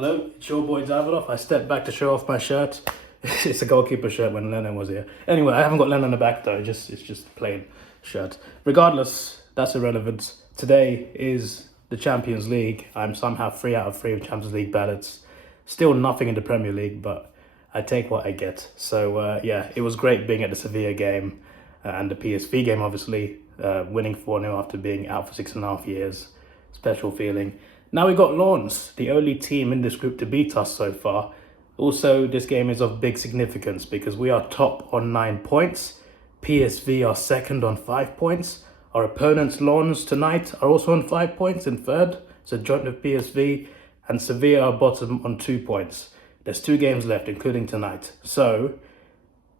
Hello, it's your boy Davidoff. I stepped back to show off my shirt. It's a goalkeeper shirt when Lennon was here. Anyway, I haven't got Lennon on the back though, it's just plain shirt. Regardless, that's irrelevant. Today is the Champions League. I'm somehow 3 out of 3 of Champions League ballots. Still nothing in the Premier League, but I take what I get. So yeah, it was great being at the Sevilla game and the PSV game, obviously. Winning 4-0 after being out for 6.5 years. Special feeling. Now we got Lens, the only team in this group to beat us so far. Also, this game is of big significance because we are top on 9 points. PSV are second on 5 points. Our opponents, Lens, tonight are also on 5 points in third. So joint with PSV. And Sevilla are bottom on 2 points. There's 2 games left, including tonight. So,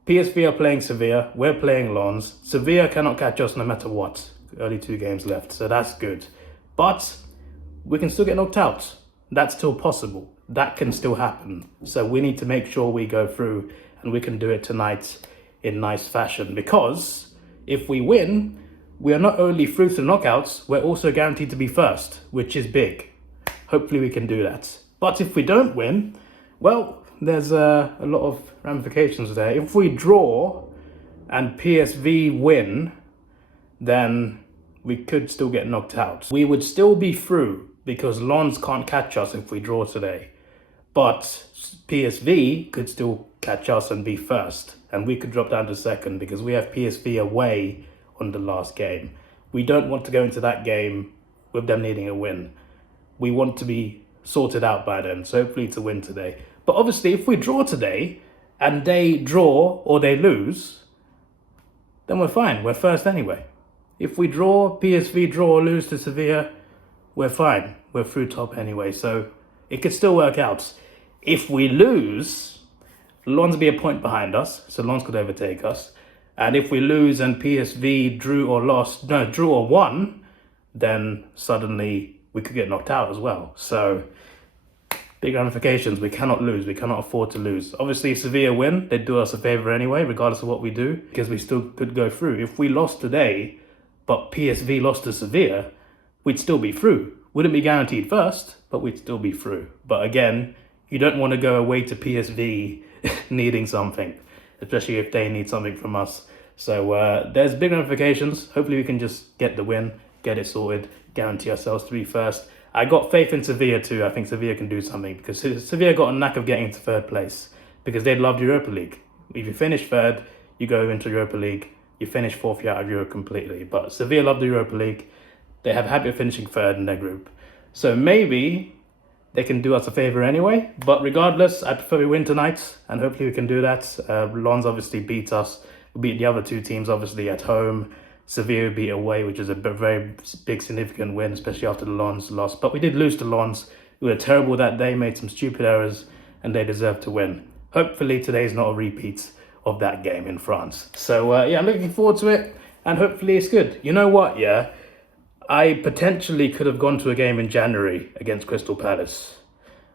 PSV are playing Sevilla. We're playing Lens. Sevilla cannot catch us no matter what. Only 2 games left, so that's good. But we can still get knocked out. That's still possible. That can still happen. So we need to make sure we go through and we can do it tonight in nice fashion. Because if we win, we are not only through to the knockouts, we're also guaranteed to be first, which is big. Hopefully we can do that. But if we don't win, well, there's a lot of ramifications there. If we draw and PSV win, then we could still get knocked out. We would still be through because Lens can't catch us if we draw today. But PSV could still catch us and be first. And we could drop down to second because we have PSV away on the last game. We don't want to go into that game with them needing a win. We want to be sorted out by then. So hopefully to win today. But obviously if we draw today and they draw or they lose, then we're fine. We're first anyway. If we draw, PSV draw or lose to Sevilla, we're fine. We're through top anyway, so it could still work out. If we lose, Lens will be a point behind us, so Lens could overtake us. And if we lose and PSV drew or won, then suddenly we could get knocked out as well. So big ramifications. We cannot lose. We cannot afford to lose. Obviously, if Sevilla win, they'd do us a favour anyway, regardless of what we do, because we still could go through. If we lost today, but PSV lost to Sevilla, we'd still be through. Wouldn't be guaranteed first, but we'd still be through. But again, you don't want to go away to PSV needing something, especially if they need something from us. So there's big ramifications. Hopefully we can just get the win, get it sorted, guarantee ourselves to be first. I got faith in Sevilla too. I think Sevilla can do something because Sevilla got a knack of getting into third place because they'd loved Europa League. If you finish third, you go into Europa League. You finish fourth, you're out of Europe completely. But Sevilla love the Europa League. They have a habit of finishing third in their group. So maybe they can do us a favour anyway. But regardless, I prefer we win tonight. And hopefully we can do that. Lens obviously beat us. We beat the other 2 teams obviously at home. Sevilla beat away, which is a very big significant win, especially after the Lens loss. But we did lose to Lens. We were terrible that day, made some stupid errors, and they deserve to win. Hopefully today's not a repeat of that game in France. So yeah, I'm looking forward to it. And hopefully it's good. You know what, yeah? I potentially could have gone to a game in January against Crystal Palace,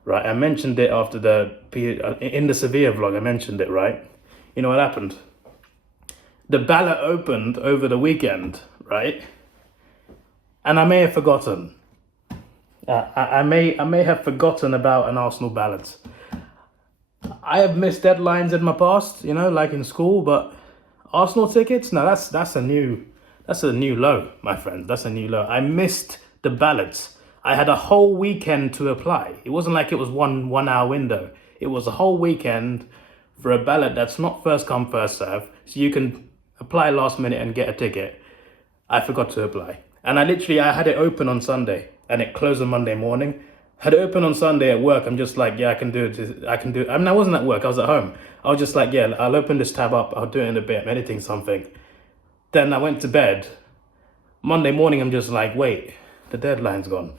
right? I mentioned it after in the Sevilla vlog, I mentioned it, right? You know what happened? The ballot opened over the weekend, right? And I may have forgotten. I may have forgotten about an Arsenal ballot. I have missed deadlines in my past, you know, like in school, but Arsenal tickets? No, that's a new low, my friend. That's a new low. I missed the ballots. I had a whole weekend to apply. It wasn't like it was one hour window. It was a whole weekend for a ballot that's not first come, first serve. So you can apply last minute and get a ticket. I forgot to apply. And I had it open on Sunday and it closed on Monday morning. Had it open on Sunday at work. I'm just like, yeah, I can do it. I mean, I wasn't at work. I was at home. I was just like, yeah, I'll open this tab up. I'll do it in a bit. I'm editing something. Then I went to bed. Monday morning, I'm just like, wait, the deadline's gone.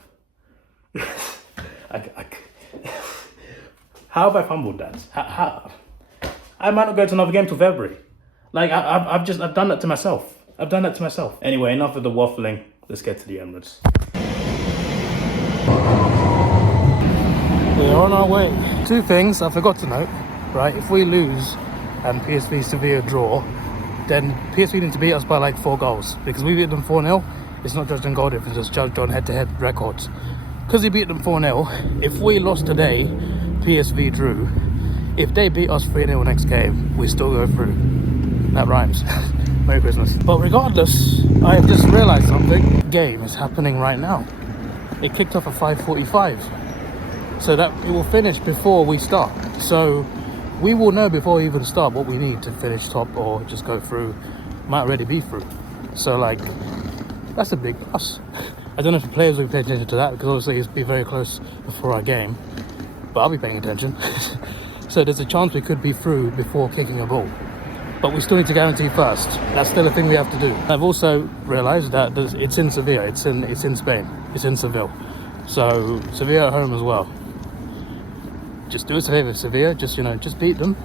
How have I fumbled that? How? I might not go to another game till February. Like, I've done that to myself. I've done that to myself. Anyway, enough of the waffling. Let's get to the Emirates. We're on our way. 2 things I forgot to note, right? If we lose and PSV Sevilla draw, then PSV need to beat us by like 4 goals because we beat them 4-0. It's not judged on goal difference, it's judged on head-to-head records. because he beat them 4-0, if we lost today, PSV drew. If they beat us 3-0 next game, we still go through. That rhymes. Merry Christmas. But regardless, I have just realized something. The game is happening right now. It kicked off at 5:45. So that it will finish before we start. So we will know before we even start what we need to finish top or just go through. Might already be through. So like, that's a big plus. I don't know if the players will be paying attention to that because obviously it's be very close before our game. But I'll be paying attention. So there's a chance we could be through before kicking a ball. But we still need to guarantee first. That's still a thing we have to do. I've also realised that it's in Sevilla. It's in Spain. It's in Seville. So Sevilla at home as well. Just do us a favour, Sevilla. Just beat them,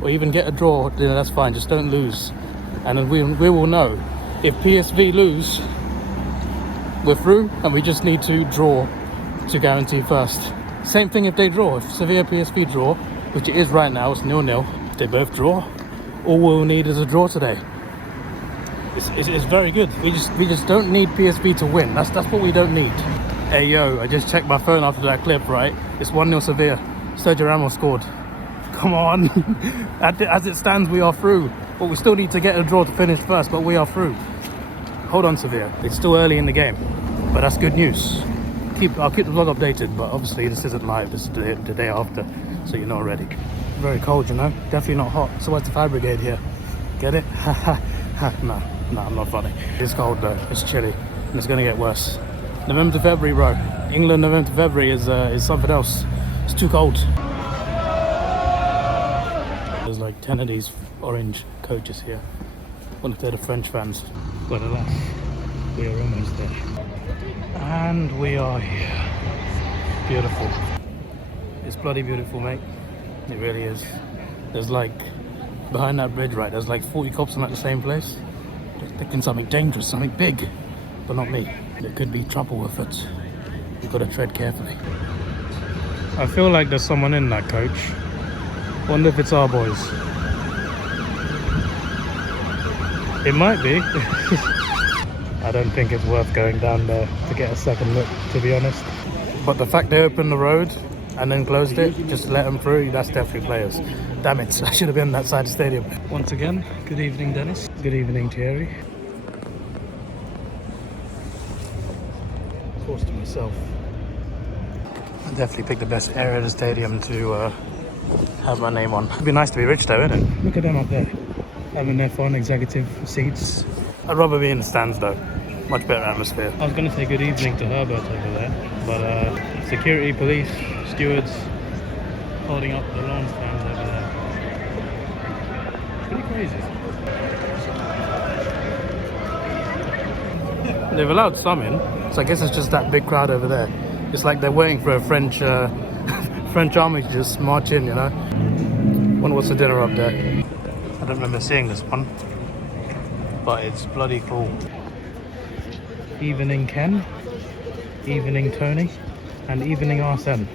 or even get a draw. That's fine. Just don't lose, and then we will know. If PSV lose, we're through, and we just need to draw to guarantee first. Same thing if they draw. If Sevilla PSV draw, which it is right now, it's 0-0. If they both draw, all we'll need is a draw today. It's very good. We just don't need PSV to win. That's what we don't need. Hey yo, I just checked my phone after that clip, right? It's 1-0 Sevilla. Sergio Ramos scored. Come on. As it stands, we are through. But we still need to get a draw to finish first, but we are through. Hold on, Sevilla. It's still early in the game, but that's good news. I'll keep the vlog updated, but obviously this isn't live. This is the day after, so you're not ready. Very cold, you know. Definitely not hot. So what's the fire brigade here? Get it? No, I'm not funny. It's cold though. It's chilly, and it's gonna get worse. November to February, bro. England, November to February is something else. It's too cold. There's like 10 of these orange coaches here. Wonder if they're the French fans. But alas, we are almost there. And we are here. Beautiful. It's bloody beautiful, mate. It really is. There's like, behind that bridge, right, there's like 40 cops at the same place. They're thinking something dangerous, something big. But not me. There could be trouble with it. You've got to tread carefully. I feel like there's someone in that coach. Wonder if it's our boys. It might be. I don't think it's worth going down there to get a second look, to be honest. But the fact they opened the road and then closed it, just to let them through, that's definitely players. Damn it, I should have been on that side of the stadium. Once again, good evening, Dennis. Good evening, Thierry. Of course, to myself. I definitely picked the best area of the stadium to have my name on. It'd be nice to be rich though, isn't it? Look at them up there, having their fun executive seats. I'd rather be in the stands though. Much better atmosphere. I was going to say good evening to Herbert over there, but security, police, stewards holding up the lawn stands over there. Pretty crazy. They've allowed some in, so I guess it's just that big crowd over there. It's like they're waiting for a French French army to just march in, you know. Wonder what's for dinner up there. I don't remember seeing this one, but it's bloody cool. Evening Ken, evening Tony, and evening Arsene.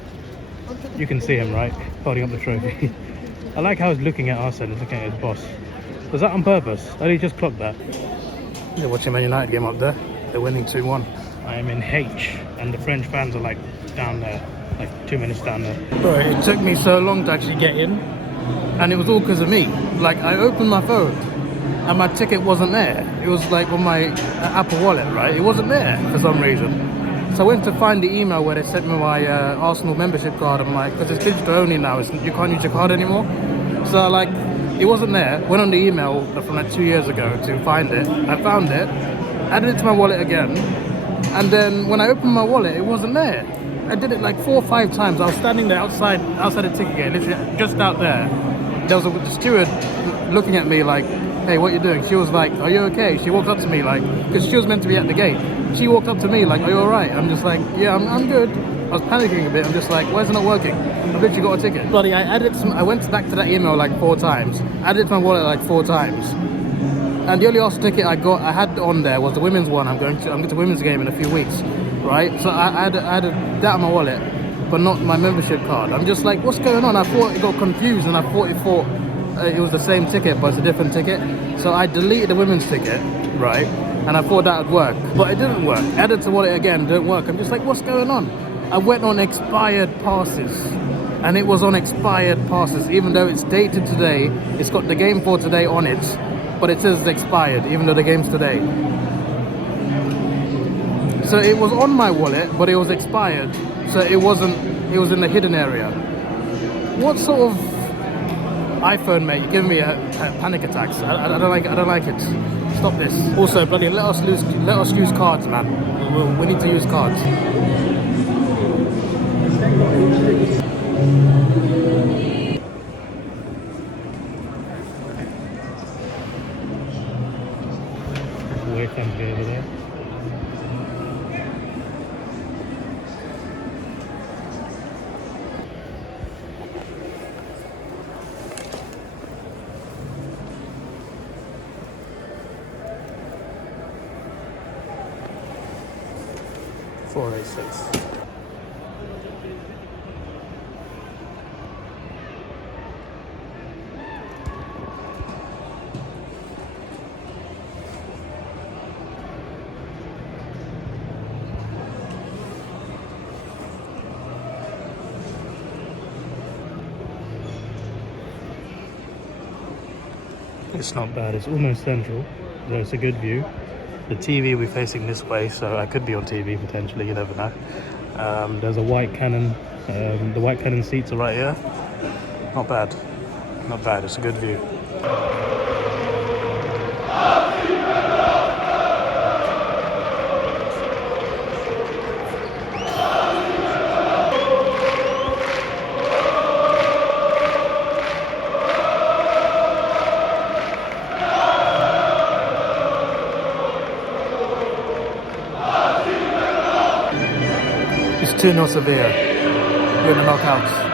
You can see him, right? Holding up the trophy. I like how he's looking at Arsene and looking at his boss. Was that on purpose? Or did he just clock that? You're watching Man United game up there. They're winning 2-1. I am in H, and the French fans are like down there, like 2 minutes down there. Bro, it took me so long to actually get in, and it was all because of me. Like, I opened my phone, and my ticket wasn't there. It was like on my Apple Wallet, right? It wasn't there for some reason. So I went to find the email where they sent me my Arsenal membership card. I'm like, because it's digital only now, you can't use your card anymore. So like, it wasn't there. Went on the email from like 2 years ago to find it. I found it, added it to my wallet again. And then when I opened my wallet, it wasn't there. I did it like 4 or 5 times. I was standing there outside the ticket gate, literally just out there. There was a steward looking at me like, hey, what are you doing? She was like, are you okay? She walked up to me like, because she was meant to be at the gate. She walked up to me like, are you alright? I'm just like, yeah, I'm good. I was panicking a bit. I'm just like, why is it not working? I've literally got a ticket. Bloody, I went back to that email like 4 times. Added it to my wallet like 4 times. And the only Arsenal ticket I had on there was the women's one. I'm going to the women's game in a few weeks, right? So I had that on my wallet, but not my membership card. I'm just like, what's going on? I thought it got confused, and I thought it was the same ticket, but it's a different ticket. So I deleted the women's ticket, right? And I thought that would work, but it didn't work. Added to wallet again, didn't work. I'm just like, what's going on? I went on expired passes, and it was on expired passes, even though it's dated today. It's got the game for today on it, but it says it's expired, even though the game's today. So it was on my wallet, but it was expired. So it wasn't, it was in the hidden area. What sort of iPhone, mate? You're giving me a panic attacks. I don't like it. Stop this. Also, bloody let us use cards, man. We need to use cards. Where can be over there? It's not bad, it's almost central, so it's a good view. The TV will be facing this way, so I could be on TV potentially, you never know. There's a white Canon, the white Canon seats are right here. Not bad, it's a good view. It's 2-0 Sevilla. We're in the knockouts.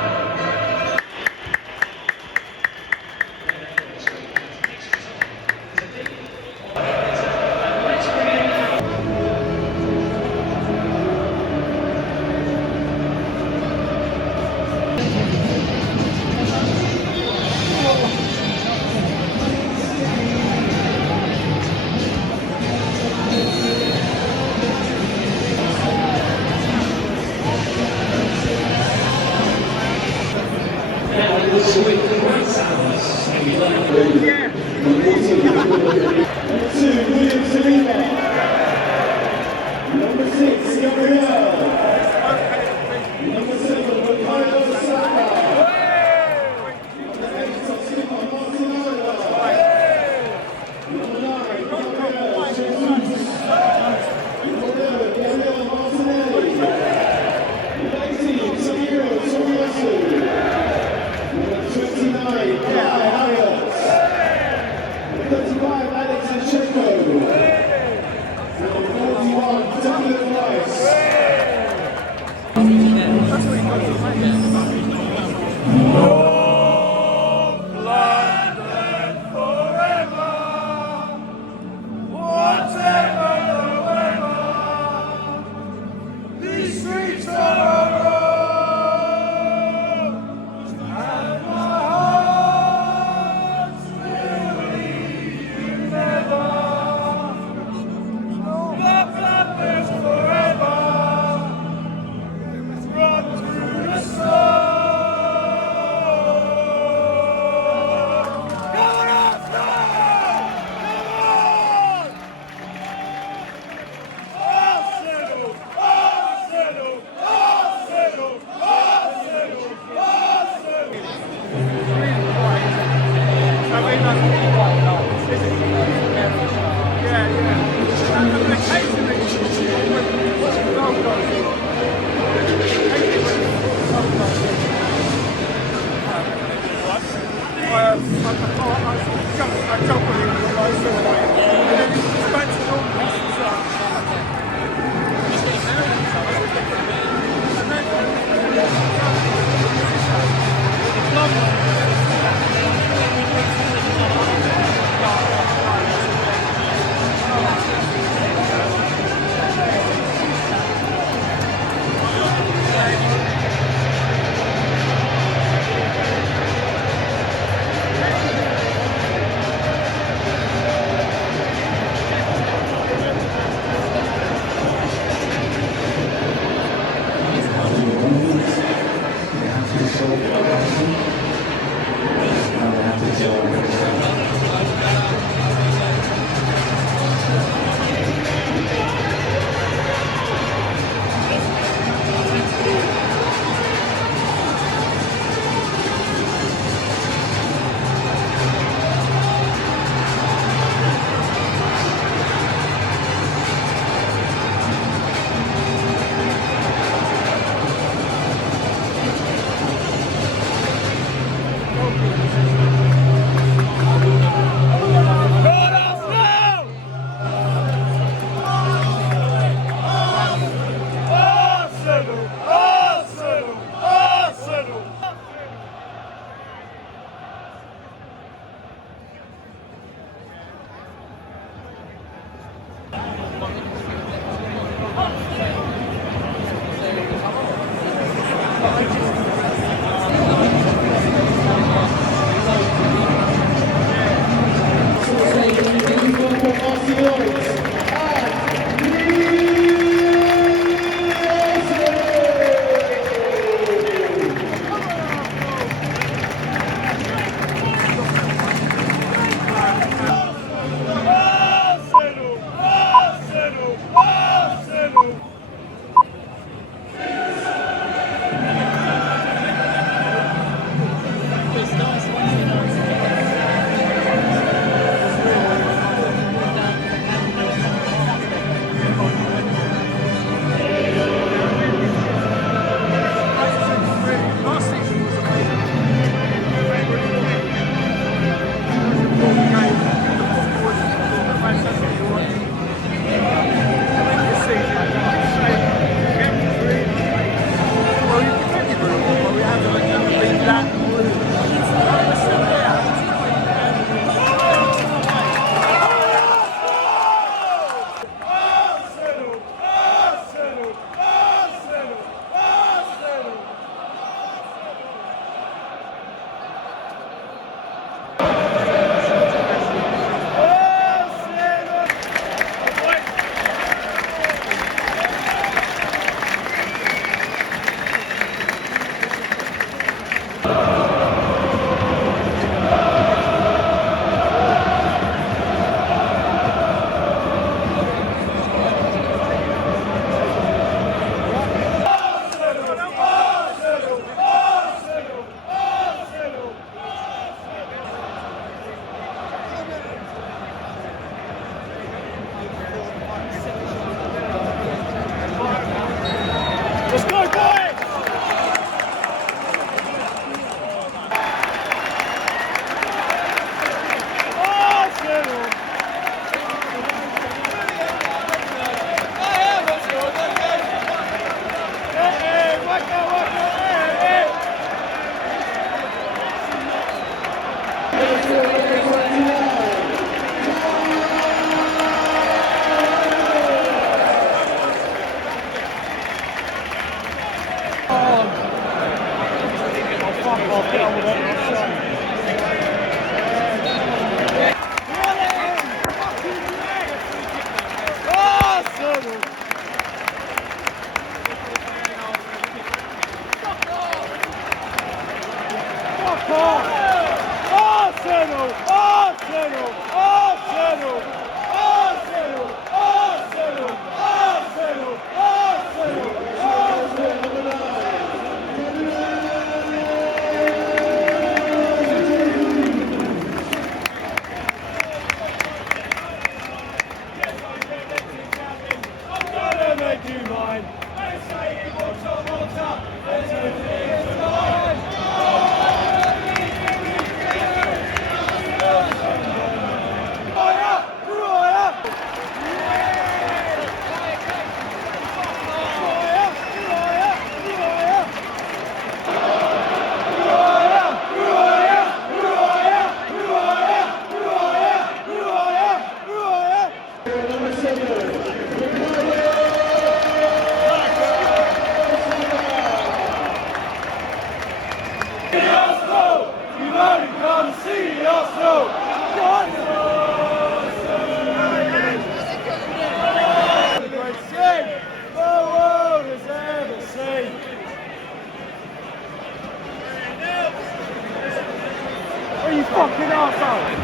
fucking arsehole!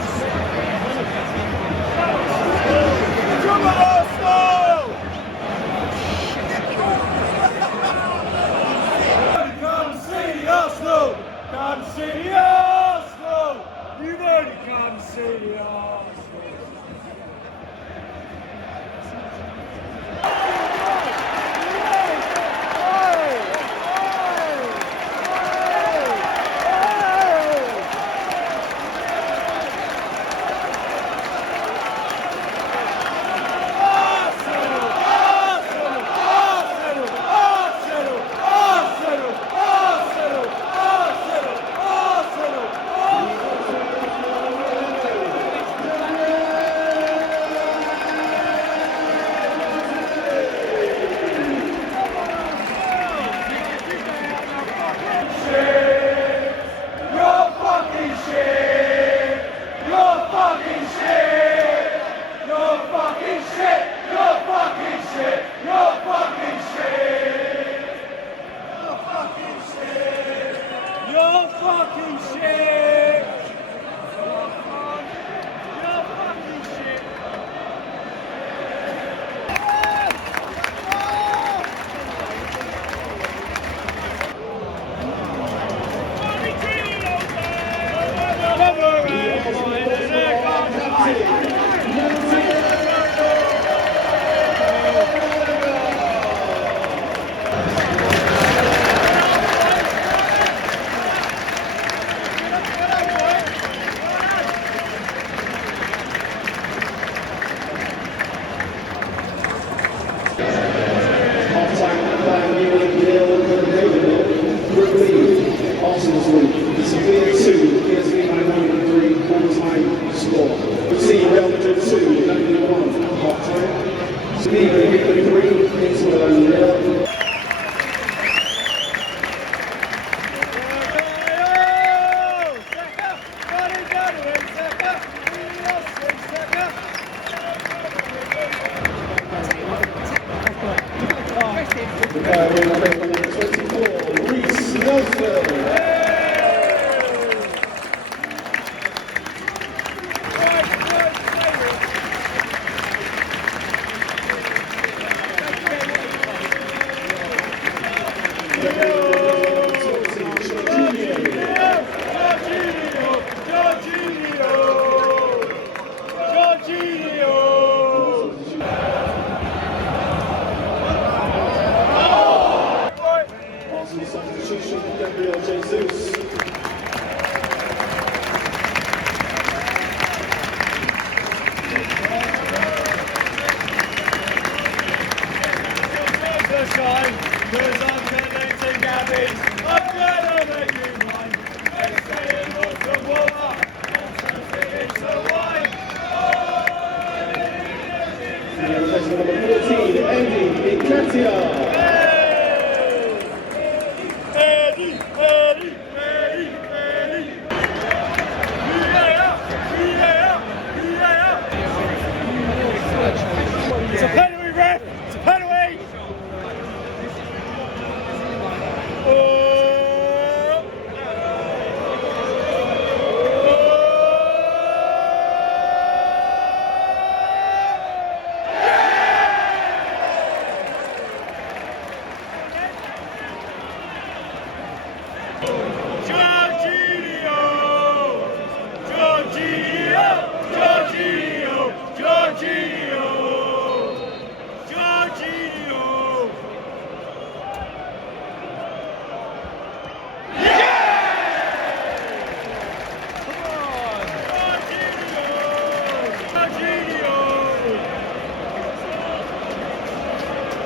Come on, Arsenal! Come see the Arsenal! Come see the Arsenal! You've only come see the Arsenal!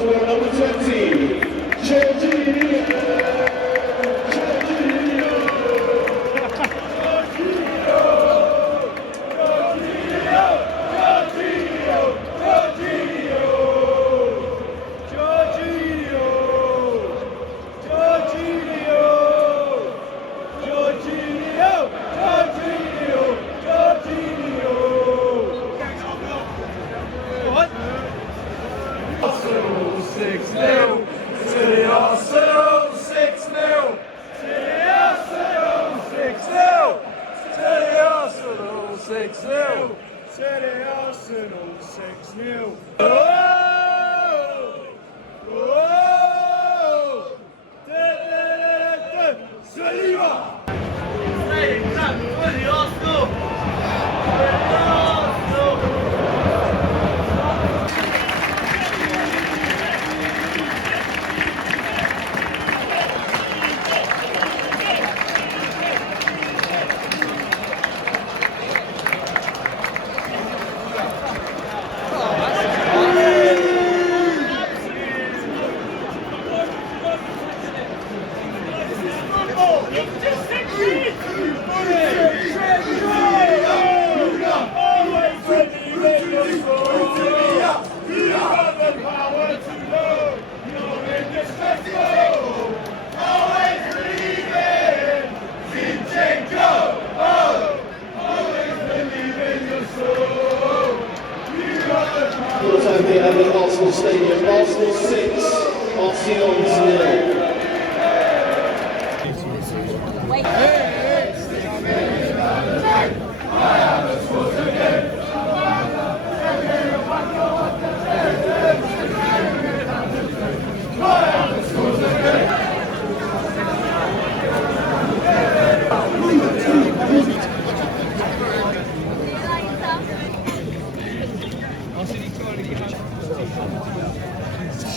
Number 20, Arsenal 6-0 to the Arsenal 6-0. City Arsenal 6-0. Oh! Oh! Saliva! Adobe at the Arsenal Stadium. Arsenal 6, Orion 0.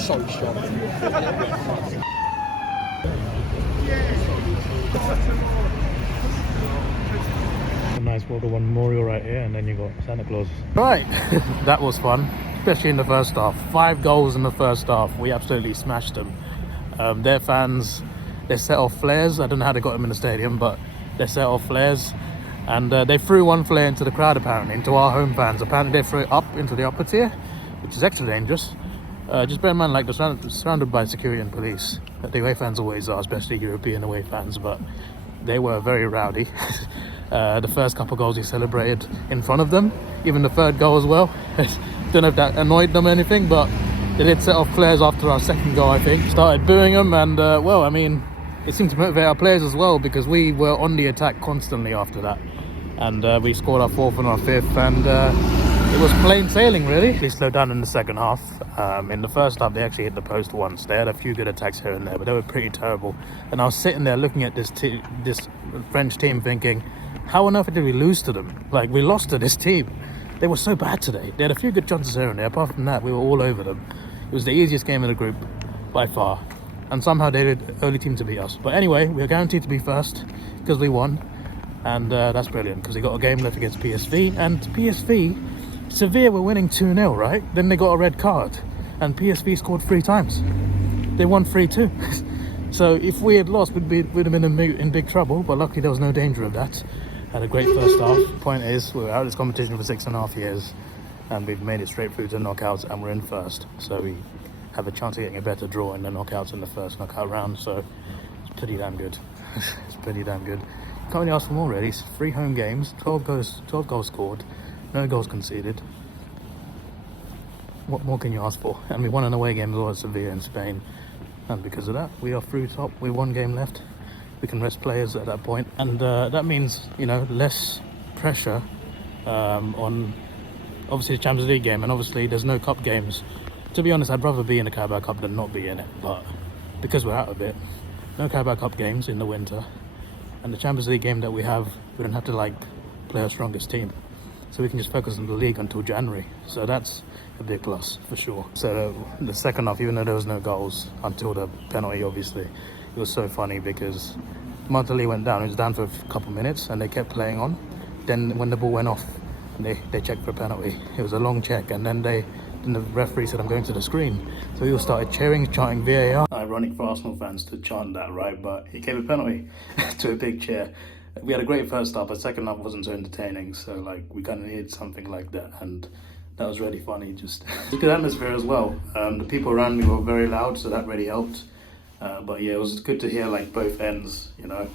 So strong. A nice World War I memorial right here, and then you got Santa Claus. Right, that was fun, especially in the first half. 5 goals in the first half. We absolutely smashed them. Their fans, they set off flares. I don't know how they got them in the stadium, but they set off flares, and they threw one flare into the crowd, apparently, into our home fans. Apparently they threw it up into the upper tier, which is extra dangerous. Just bear in mind, like, they're surrounded by security and police. The away fans always are, especially European away fans, but they were very rowdy. The first couple of goals he celebrated in front of them, even the third goal as well. Don't know if that annoyed them or anything, but they did set off flares after our second goal, I think. Started booing them, and well, I mean, it seemed to motivate our players as well, because we were on the attack constantly after that. And we scored our 4th and our 5th, and it was plain sailing, really. They slowed down in the second half. In the first half, they actually hit the post once. They had a few good attacks here and there, but they were pretty terrible. And I was sitting there looking at this French team thinking, how on earth did we lose to them? Like, we lost to this team. They were so bad today. They had a few good chances here and there. Apart from that, we were all over them. It was the easiest game in the group by far. And somehow they were the only team to beat us. But anyway, we are guaranteed to be first because we won. And that's brilliant, because they got a game left against PSV. And PSV, Sevilla were winning 2-0, right? Then they got a red card, and PSV scored 3 times. They won 3-2. So if we had lost, we'd have been in big trouble, but luckily there was no danger of that. Had a great first half. Point is, we were out of this competition for 6.5 years, and we've made it straight through to knockouts, and we're in first. So we have a chance of getting a better draw in the knockouts in the first knockout round, so it's pretty damn good. It's pretty damn good. Can't really ask for more, really. It's 3 home games, 12 goals scored, no goals conceded. What more can you ask for? And we won an away game as well at Sevilla in Spain. And because of that, we are through top. We 1 game left. We can rest players at that point. And that means, you know, less pressure on, obviously, the Champions League game. And obviously, there's no cup games. To be honest, I'd rather be in the Carabao Cup than not be in it. But because we're out of it, no Carabao Cup games in the winter. And the Champions League game that we have, we don't have to, like, play our strongest team. So we can just focus on the league until January. So that's a big plus, for sure. So the second half, even though there was no goals, until the penalty, obviously, it was so funny because Martinelli went down. He was down for a couple minutes, and they kept playing on. Then when the ball went off, they checked for a penalty. It was a long check, and then the referee said, I'm going to the screen. So we all started cheering, chanting VAR. Ironic for Arsenal fans to chant that, right? But he gave a penalty to a big chair. We had a great first half, but second half wasn't so entertaining. So, like, we kind of needed something like that. And that was really funny. Just a good atmosphere as well. The people around me were very loud, so that really helped. But yeah, it was good to hear, like, both ends, you know.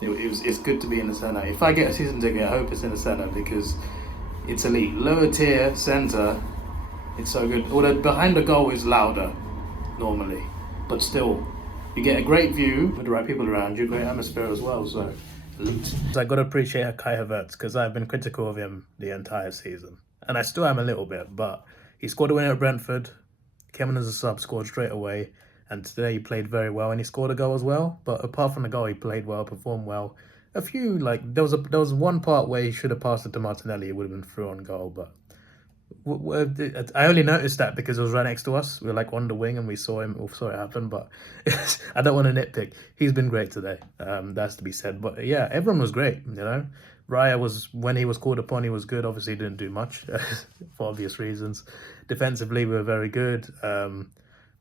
It's good to be in the centre. If I get a season ticket, I hope it's in the centre because it's elite. Lower tier, centre, it's so good. Although behind the goal is louder, normally. But still, you get a great view with the right people around you, great atmosphere as well. So Elite. So I got to appreciate Kai Havertz because I've been critical of him the entire season. And I still am a little bit, but he scored a winner at Brentford, came in as a sub, scored straight away. And today he played very well and he scored a goal as well. But apart from the goal, he played well, performed well. A few, like, there was one part where he should have passed it to Martinelli. It would have been through on goal, but I only noticed that because it was right next to us. We were like on the wing and we saw it happen, but I don't want to nitpick. He's been great today. That's to be said. But yeah, everyone was great, you know. Raya was, when he was called upon, he was good. Obviously he didn't do much for obvious reasons. Defensively, we were very good.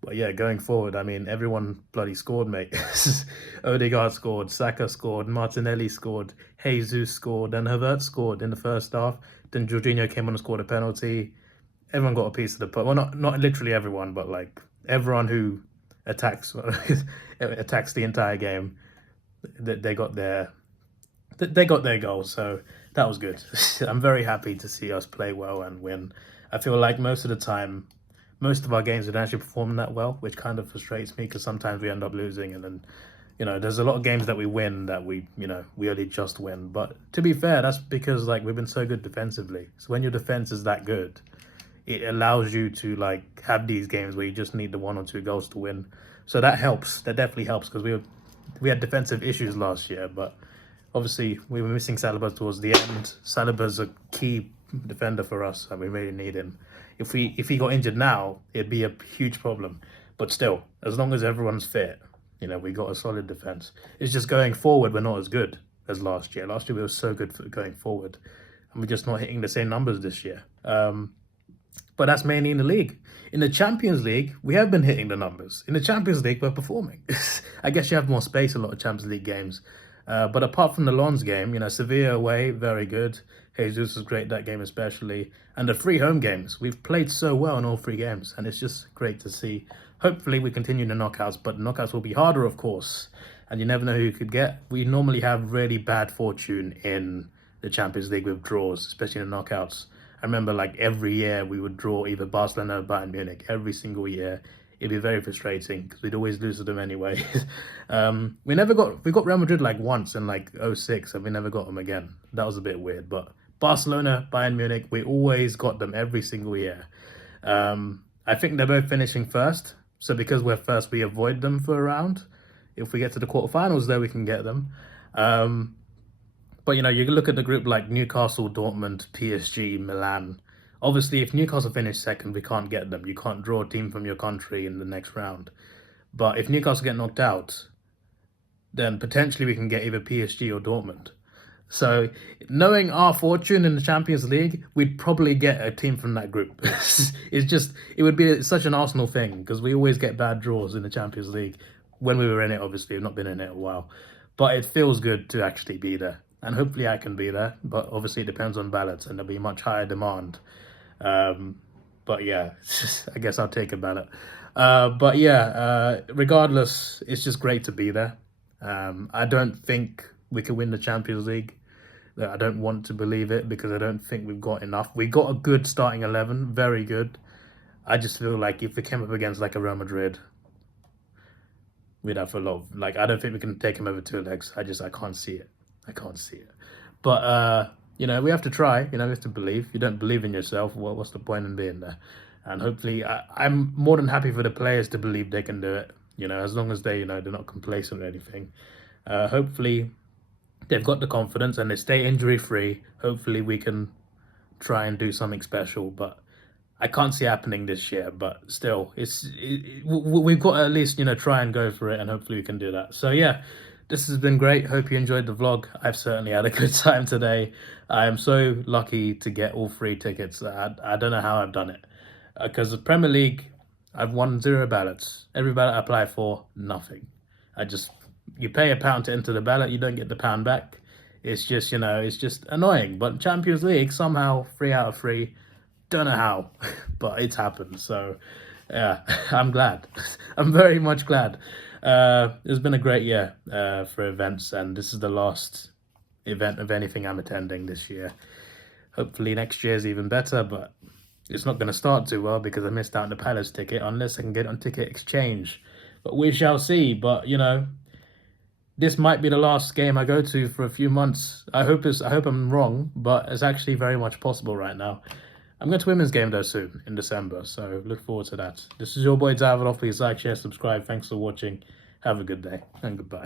But yeah, going forward, I mean, everyone bloody scored, mate. Odegaard scored, Saka scored, Martinelli scored, Jesus scored, and Havertz scored in the first half. Then Jorginho came on and scored a penalty. Everyone got a piece of the pie. Well, not literally everyone, but like everyone who attacks the entire game, they got their goals. So that was good. I'm very happy to see us play well and win. I feel like most of the time, most of our games don't actually perform that well, which kind of frustrates me because sometimes we end up losing, and then, you know, there's a lot of games that we win that we only just win. But to be fair, that's because like we've been so good defensively. So when your defense is that good, it allows you to like have these games where you just need the 1 or 2 goals to win. So that helps. That definitely helps because we had defensive issues last year, but obviously we were missing Saliba towards the end. Saliba's a key defender for us and we really need him. If he got injured now, it'd be a huge problem. But still, as long as everyone's fit, you know, we got a solid defense. It's just going forward, we're not as good as last year. Last year we were so good for going forward, and we're just not hitting the same numbers this year. But that's mainly in the league. In the Champions League, we have been hitting the numbers. In the Champions League, we're performing. I guess you have more space a lot of Champions League games. But apart from the Lens game, you know, Sevilla away, very good. Jesus was great that game especially. And the 3 home games, we've played so well in all 3 games. And it's just great to see. Hopefully we continue the knockouts, but knockouts will be harder, of course. And you never know who you could get. We normally have really bad fortune in the Champions League with draws, especially in the knockouts. I remember like every year we would draw either Barcelona or Bayern Munich, every single year. It'd be very frustrating because we'd always lose to them anyway. we got Real Madrid like once in like 2006 and we never got them again. That was a bit weird, but Barcelona, Bayern Munich, we always got them every single year. I think they're both finishing first. So because we're first, we avoid them for a round. If we get to the quarterfinals, there we can get them. But, you know, you look at the group like Newcastle, Dortmund, PSG, Milan. Obviously, if Newcastle finish second, we can't get them. You can't draw a team from your country in the next round. But if Newcastle get knocked out, then potentially we can get either PSG or Dortmund. So, knowing our fortune in the Champions League, we'd probably get a team from that group. It would be such an Arsenal thing, because we always get bad draws in the Champions League. When we were in it, obviously, we've not been in it a while. But it feels good to actually be there. And hopefully I can be there. But obviously it depends on ballots, and there'll be much higher demand. But yeah, I guess I'll take a ballot. But yeah, regardless, it's just great to be there. I don't think we can win the Champions League. I don't want to believe it because I don't think we've got enough. We got a good starting 11, very good. I just feel like if we came up against like a Real Madrid, we'd have a lot of, like, I don't think we can take him over 2 legs. I can't see it. I can't see it. But, you know, we have to try. You know, we have to believe. If you don't believe in yourself, well, what's the point in being there? And hopefully, I'm more than happy for the players to believe they can do it. You know, as long as they, you know, they're not complacent or anything. Hopefully, they've got the confidence and they stay injury-free. Hopefully, we can try and do something special. But I can't see it happening this year. But still, we've got to at least, you know, try and go for it. And hopefully, we can do that. So, yeah. This has been great. Hope you enjoyed the vlog. I've certainly had a good time today. I am so lucky to get all 3 tickets. I don't know how I've done it. Because the Premier League, I've won 0 ballots. Every ballot I apply for, nothing. You pay £1 to enter the ballot, you don't get the £1 back. It's just, you know, it's just annoying. But Champions League, somehow 3 out of 3. Don't know how, but it's happened. So, yeah, I'm glad. I'm very much glad. It's been a great year for events, and this is the last event of anything I'm attending this year. Hopefully next year's even better, but it's not going to start too well because I missed out on the Palace ticket unless I can get it on Ticket Exchange. But we shall see. But, you know, this might be the last game I go to for a few months. I hope I'm wrong, but it's actually very much possible right now. I'm going to women's game though soon in December, so look forward to that. This is your boy Davidoff. Please like, share, subscribe. Thanks for watching. Have a good day and goodbye.